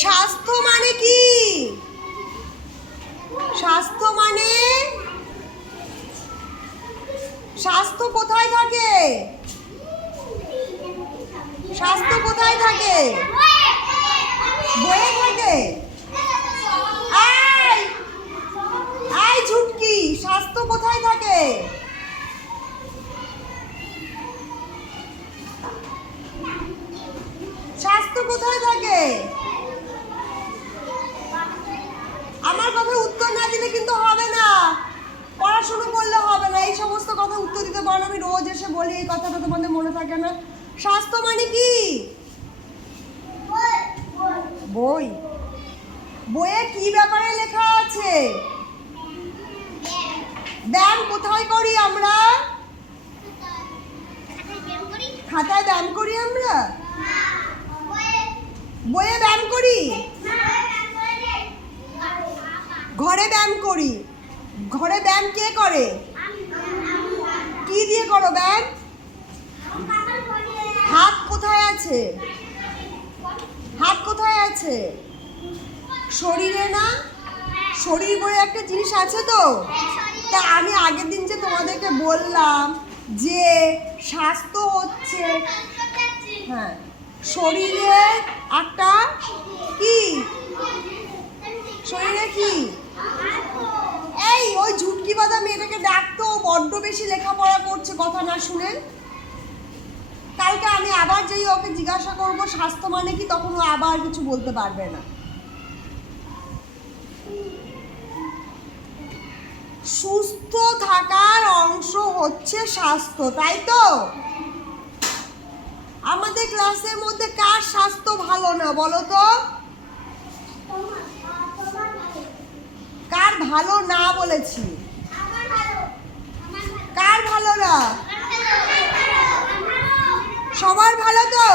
স্বাস্থ্য মানে কি? স্বাস্থ্য মানে স্বাস্থ্য কোথায় থাকে? স্বাস্থ্য কোথায় থাকে? বইয়ে থাকে। এই ঝুটকি, স্বাস্থ্য কোথায় থাকে? স্বাস্থ্য কোথায় থাকে? আমার কথা উত্তর না দিলে কিন্তু হবে না, পড়াশুনো করলে হবে না। এই সমস্ত কথা উত্তর দিতে পারো, আমি রোজ এসে বলি, এই কথাটা তোমাদের মনে থাকে না। স্বাস্থ্য মানে কি? বই। বইয়ে কি ব্যাপারে লেখা আছে? ব্যায়াম কোথায় করি আমরা? খাতায় ব্যায়াম করি আমরা? বইয়ে ব্যায়াম করি? ঘরে ব্যায়াম করি। ঘরে ব্যায়াম কে করে? কি দিয়ে করো ব্যায়াম? হাত কোথায় আছে? হাত কোথায় আছে? শরীরে না? শরীর বলে একটা জিনিস আছে তো। তা আমি আগের দিন যে তোমাদেরকে বললাম যে স্বাস্থ্য হচ্ছে, হ্যাঁ, শরীরের একটা কি? শরীরে কি? এই ওই ঝুটকি বাঁধা মেয়েটাকে ডাকতো, বড্ড বেশি লেখাপড়া করছে কথা না শুনে। কালকে আমি আবার যেই ওকে জিজ্ঞাসা করব স্বাস্থ্য মানে কি, তখন ও আবার কিছু বলতে পারবে না। সুস্থ থাকার অংশ হচ্ছে স্বাস্থ্য, তাই তো? আমাদের ক্লাসের মধ্যে কার স্বাস্থ্য ভালো না বলো তো? কার ভালো না বলেছি? কার ভালো না? সবার ভালো তো?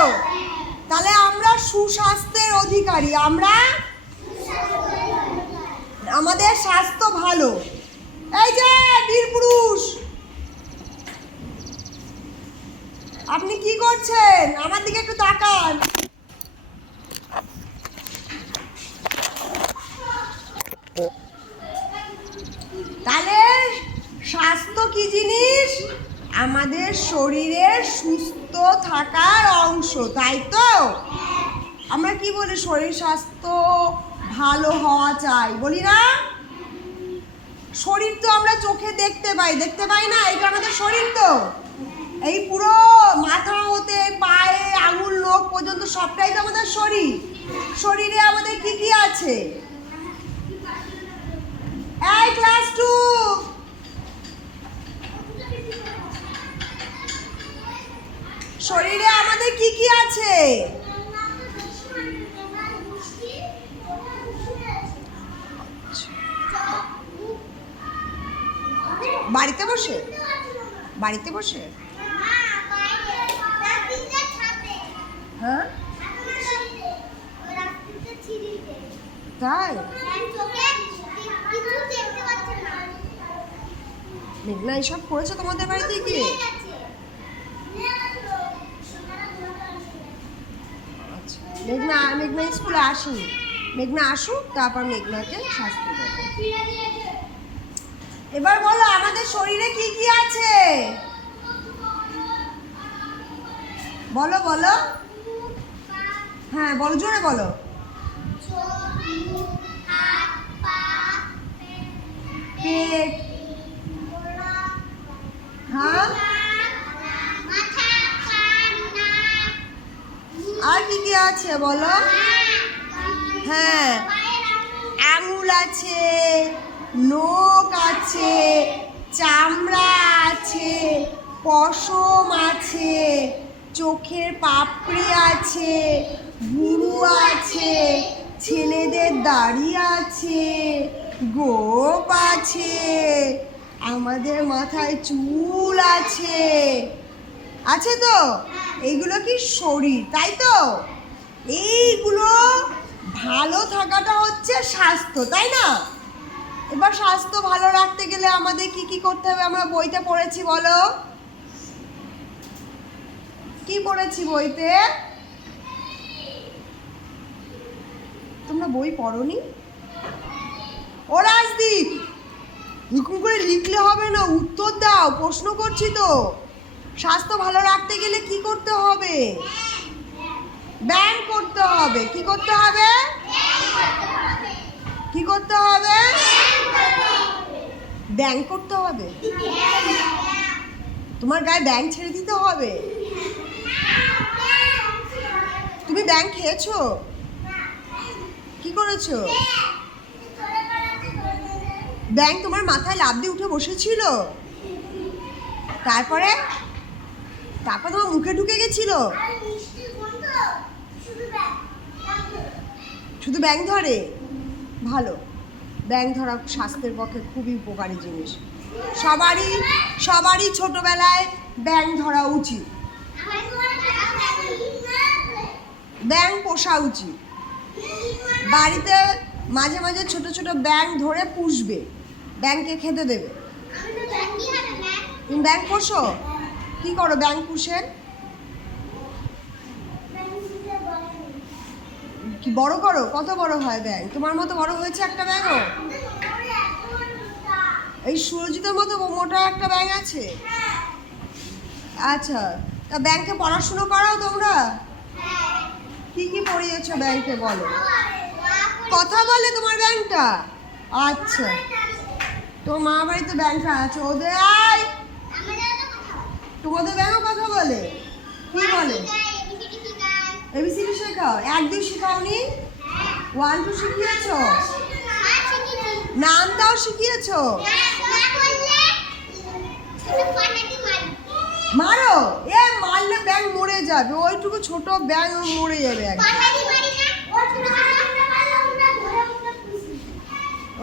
তাহলে আমরা সুস্বাস্থ্যের অধিকারী। আমরা, আমাদের স্বাস্থ্য ভালো। এই যে বীর পুরুষ, আপনি কি করছেন? আমার দিকে একটু তাকান। তাহলে স্বাস্থ্য কি জিনিস? আমাদের শরীরের সুস্থ থাকার অংশ, তাই তো? আমরা কি বলি? শরীর স্বাস্থ্য ভালো হওয়া চাই, বলি না? শরীর তো আমরা চোখে দেখতে পাই না? এটা আমাদের শরীর তো। এই পুরো মাথা হতে পায়ে আঙুল নখ পর্যন্ত সবটাই তো আমাদের শরীর। শরীরে আমাদের কি কি আছে? এই ক্লাস 2, শরীরে আমাদের কি কি আছে? বাড়িতে বসে? বাড়িতে বসে? হ্যাঁ তাই? মেঘনা এসব করেছো তোমাদের বাড়িতে গিয়ে? আচ্ছা, মেঘনা স্কুলে আসেনি। মেঘনা আসুক, তারপর মেঘনাকে শাস্তি দেবো। এবার বলো আমাদের শরীরে কি কি আছে? বলো বলো। হ্যাঁ বলো, জোরে বলো। পেট, হ্যাঁ, আর কি কি আছে বলো? হ্যাঁ, আঙুল আছে, নখ আছে, চামড়া আছে, পশম আছে, চোখের পাপড়ি আছে, ভুরু আছে, ছেলেদের দাড়ি আছে, গোপ আছে, আমাদের মাথায় চুল আছে, আছে তো? এইগুলো কি শরীর, তাই তো? এইগুলো ভালো থাকাটা হচ্ছে স্বাস্থ্য, তাই না? এবার স্বাস্থ্য ভালো রাখতে গেলে আমাদের কি কি করতে হবে? আমরা বইতে পড়েছি, বলো কি পড়েছি বইতে? বই পড়োনি? ও রাজদীপ, হুকুম করে লিখলে হবে না, উত্তর দাও, প্রশ্ন করছি তো। স্বাস্থ্য ভালো রাখতে গেলে কি করতে হবে? ব্যায়াম করতে হবে। কি করতে হবে? কি করতে হবে? ব্যায়াম করতে হবে। তোমার গায়ে ব্যায়াম ছেড়ে দিতে হবে। তুমি ব্যায়াম খেয়েছো? কি করেছো? ব্যাঙ তোমার মাথায় লাফ দিয়ে উঠে বসেছিল? তারপরে তোমার মুখে ঢুকে গেছিল? শুধু ব্যাঙ ধরে? ভালো, ব্যাঙ ধরা স্বাস্থ্যের পক্ষে খুবই উপকারী জিনিস। সবারই ছোটবেলায় ব্যাঙ ধরা উচিত। ব্যাঙ পোষা উচিত। বাড়িতে মাঝে মাঝে ছোট ছোট ব্যাঙ ধরে পুষবে, ব্যাঙকে খেতে দেবে। তুমি ব্যাঙ পোষো? কি করো ব্যাঙ পুষে? কি বড় করো? কত বড় হয় ব্যাঙ? তোমার মতো বড় হয়েছে একটা ব্যাঙও? এই সুরজিতের মতো মোটা একটা ব্যাঙ আছে? আচ্ছা, তা ব্যাঙকে পড়াশুনো করাও তোমরা? কি কি পড়িয়েছো ব্যাঙকে বলো? কথা বলে তোমার ব্যাঙটা? আচ্ছা, তোমার মা বাড়িতে ব্যাঙটা আছে। ওদের তোমাদের ব্যাঙও কথা বলে? কি বলে? এবিসিডি শেখাও? 1 2 শেখাওনি? 1 2 শিখিয়েছো? নামটাও শিখিয়েছো? মারো? মারলে ব্যাঙ মরে যাবে, ওইটুকু ছোট ব্যাঙ মরে যাবে একদম।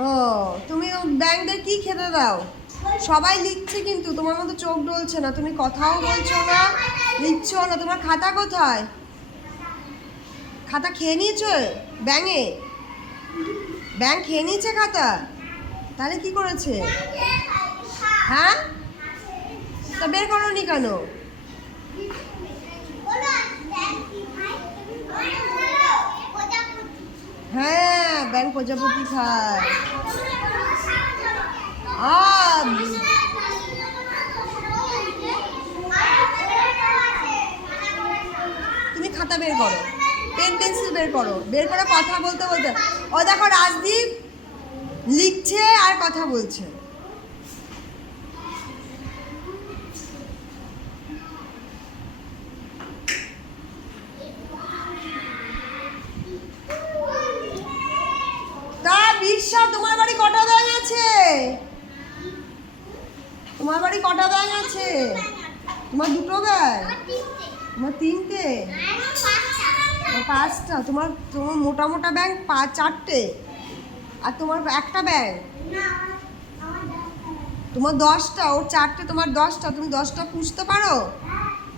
ও, তুমি ব্যাঙদের কি খেতে দাও? সবাই লিখছে কিন্তু তোমার মতো চোখ ডলছে না, তুমি কথাও বলছো না, লিখছো না। তোমার খাতা কোথায়? খাতা খেয়ে নিয়েছো ব্যাঙ খেয়ে নিয়েছে খাতা? তাহলে কি করেছে? হ্যাঁ, তা বের করোনি কেন? হ্যাঁ, ব্যাঙ প্রজাপতি খায়। তুমি খাতা বের করো, পেন পেন্সিল বের করো, বের করে কথা বলতে বলতে। ও দেখো রাজদীপ লিখছে আর কথা বলছে। তা বিশ্বা, তোমার বাড়ি কটা ব্যাঙ আছে? তোমার বাড়ি কটা ব্যাঙ আছে? তোমার 2টো ব্যাঙ? তোমার 3টে? 5টা? তোমার মোটা মোটা ব্যাঙ 4টে, আর তোমার একটা ব্যাঙ? তোমার 10টা, ওর 4টে, তোমার 10টা। তুমি 10টা পুষতে পারো?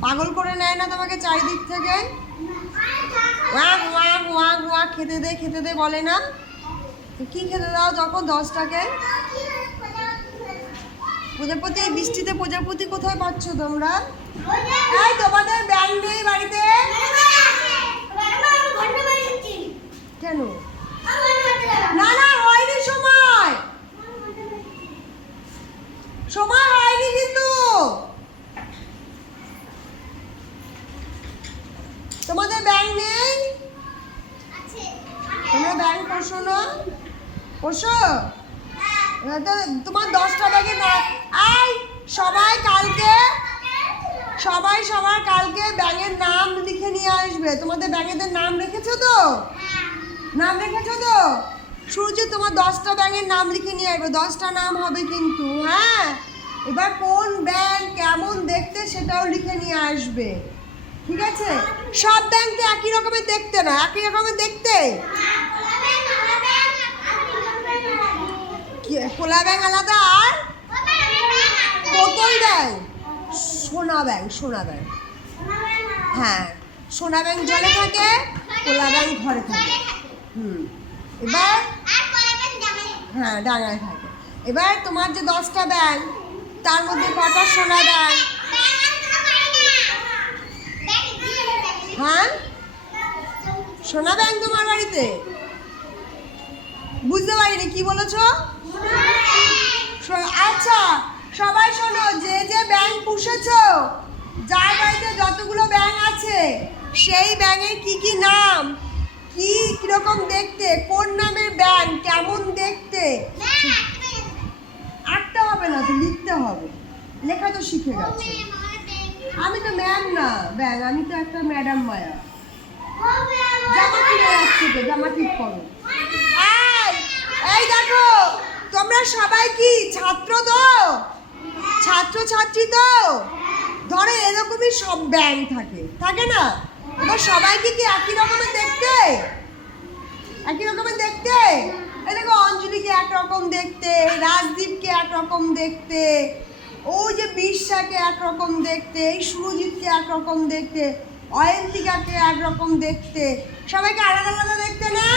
পাগল করে নেয় না তোমাকে চারিদিক থেকে? ওয়াক ওয়াক ওয়াক ওয়াক খেতে দে বলে না? কি খেতে দাও তখন 10টাকে? প্রজাপতি? এই বৃষ্টিতে প্রজাপতি কোথায় পাচ্ছ তোমরা? এই তোমাদের ব্যাঙ নেই বাড়িতে? কেন? না না, হয়নি সময় হয়নি কিন্তু। তোমাদের ব্যাঙ নেই? তোমরা ব্যাঙ পোষো না? পোষো? তোমার 10টা ব্যাগে না। সবাই সবার কালকে ব্যাঙের নাম লিখে নিয়ে আসবে। তোমাদের ব্যাঙেদের নাম রেখেছো তো? নাম রেখেছো তো? সূর্য, তোমার 10টা ব্যাঙের নাম লিখে নিয়ে আসবে। 10টা নাম হবে কিন্তু, হ্যাঁ? এবার কোন ব্যাঙ কেমন দেখতে সেটাও লিখে নিয়ে আসবে, ঠিক আছে? সব ব্যাঙ তো একই রকমের দেখতে না। একই রকমের দেখতে? কোলা ব্যাঙ আলাদা, আর কোতল ব্যাঙ? সোনা ব্যাঙ। হ্যাঁ, সোনা ব্যাঙ জলে থাকে, কোলা ব্যাঙ ঘরে থাকে। এবার হ্যাঁ, ডাঙায় থাকে। এবার তোমার যে 10টা ব্যাঙ, তার মধ্যে কটা সোনা ব্যাঙ? হ্যাঁ, সোনা ব্যাঙ তোমার বাড়িতে? বুঝতে পারিনি কি বলেছো? আচ্ছা সবাই শোনো, যে যে ব্যাঙ পুষেছো, যার বাড়িতে যতগুলো ব্যাঙ আছে সেই ব্যাঙের কি কি নাম, কি কিরকম দেখতে, কোন নামের ব্যাঙ, কেমন দেখতে, আঁকতে হবে না তো, লিখতে হবে। লেখা তো শিখে গেছে। আমি তো ম্যাম না ব্যাঙ, আমি তো একটা ম্যাডাম মায়া। জামা কিনে যাচ্ছে তো, জামা ঠিক করো। এই দেখো, তোমরা সবাই কি ছাত্র তো, ছাত্রছাত্রী তো, ধরো এরকমই সব ব্যাঙ থাকে, থাকে না? এবার সবাইকে কি একই রকমের দেখতে, একই রকমের দেখতে? এই দেখো, অঞ্জলিকে একরকম দেখতে, রাজদীপকে একরকম দেখতে, ওই যে বিরসাকে একরকম দেখতে, এই সুরজিৎকে একরকম দেখতে, অয়ন্তিকাকে একরকম দেখতে, সবাইকে আলাদা আলাদা দেখতে না?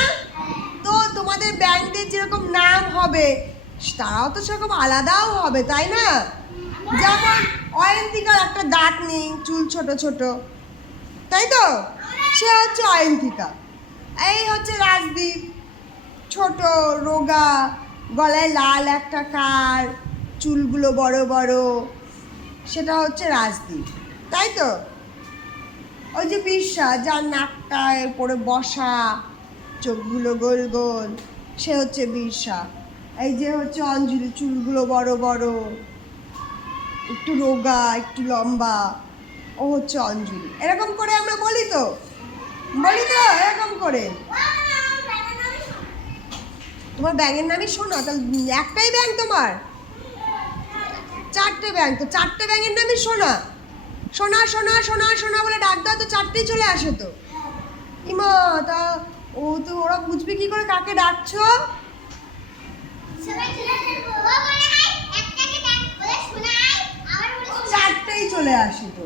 তো তোমাদের ব্যাংকদের যেরকম নাম হবে তারাও তো সেরকম আলাদাও হবে, তাই না? যেমন অয়ন্তিকার একটা দাঁত নেই, চুল ছোট ছোট, তাই তো? সে হচ্ছে অয়ন্তিকা। এই হচ্ছে রাজদীপ, ছোট রোগা, গলায় লাল একটা কার, চুলগুলো বড় বড়, সেটা হচ্ছে রাজদীপ, তাই তো? ওই যে বিরসা, যার নাকটা পরে বসা, চোখগুলো গোল গোল, সে হচ্ছে বিরসা। এই যে হচ্ছে অঞ্জলি, চুলগুলো বড় বড়, একটু রোগা একটু লম্বা, ও হচ্ছে অঞ্জলি। এরকম করে আমরা বলি তো, বলি তো এরকম করে। তোমার ব্যাঙের নামই শোনা, তাহলে একটাই ব্যাঙ তোমার? চারটে ব্যাঙ, তো চারটে ব্যাঙের নামই শোনা। সোনা সোনা সোনা সোনা বলে ডাক দাও তো চারটেই চলে আসে তো। ইমা, তা ও তো ওরা বুঝবে কি করে কাকে ডাকছো? চারটেই চলে আসে তো।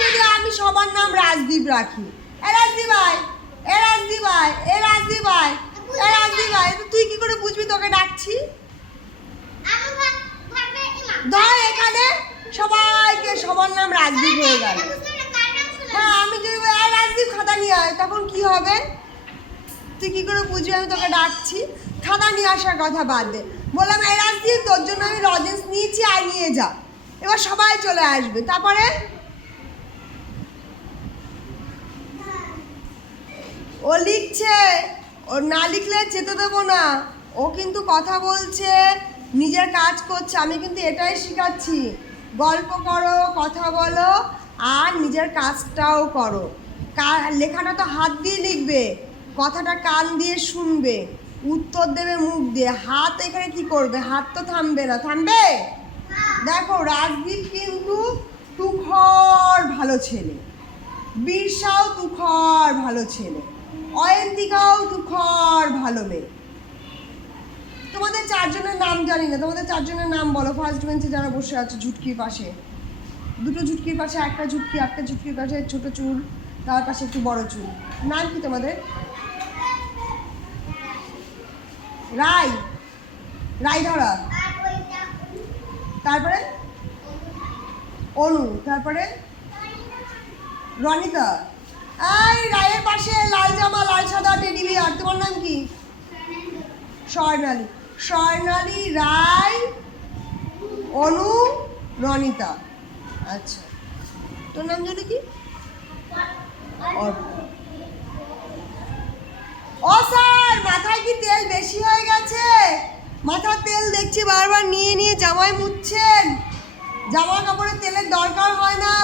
যদি আমি সবার নাম রাজদীপ রাখি, এ রাজদীপ ভাই, এ রাজদীপ ভাই, এ রাজদীপ ভাই, এ রাজদীপ ভাই, তুই কি করে বুঝবি তোকে ডাকছি? ধর এখানে সবাইকে সবার নাম রাজদীপ হয়ে গেল। হ্যাঁ, আমি যদি রাজদীপ খাতা নিয়ে আয়, তখন কি হবে? তুই কি করে বুঝবি আমি তোকে ডাকছি? খাতা নিয়ে আসার কথা বাদ দে, বললাম এই রাজদীপ তোর জন্য আমি লজেন্স নিয়েছি, আয় নিয়ে যা। এবার সবাই চলে আসবে, তারপরে ও লিখছে, ও না লিখলে যেতে দেবো না। ও কিন্তু কথা বলছে, নিজের কাজ করছে, আমি কিন্তু এটাই শেখাচ্ছি, গল্প করো, কথা বলো, আর নিজের কাজটাও করো। লেখাটা তো হাত দিয়ে লিখবে, কথাটা কান দিয়ে শুনবে, উত্তর দেবে মুখ দিয়ে। হাত এখানে কি করবে? হাত তো থামবে না, থামবে? দেখো, রাজদীপ কিন্তু তুখর ভালো ছেলে, বিরসাও তুখর ভালো ছেলে, অয়ন্তিকাও তুখর ভালো মেয়ে। তোমাদের চারজনের নাম জানি না, তোমাদের চারজনের নাম বলো। ফার্স্ট বেঞ্চে যারা বসে আছে, ঝুটকির পাশে, দুটো ঝুটকির পাশে একটা ঝুটকি, একটা ঝুটকির পাশে ছোট চুল, তার পাশে একটু বড় চুল। নাম কি তোমাদের? রাই, রায়ধরা, তারপরে অনু, তারপরে রনিতা। এই রায়ের পাশে লাল জামা, লাল সাদা টেডি বিয়ার, তোমার নাম কি? স্বর্ণালী, স্বর্ণালী, রায়, অনু, রনিতা। আচ্ছা, তোর নাম জানি কি? ও স্যার, মাথায় কি তেল বেশি হয়ে গেছে? মাথার তেল দেখছি বারবার নিয়ে নিয়ে জামায় মুছছেন। জামা কাপড়ে তেলের দরকার হয় না।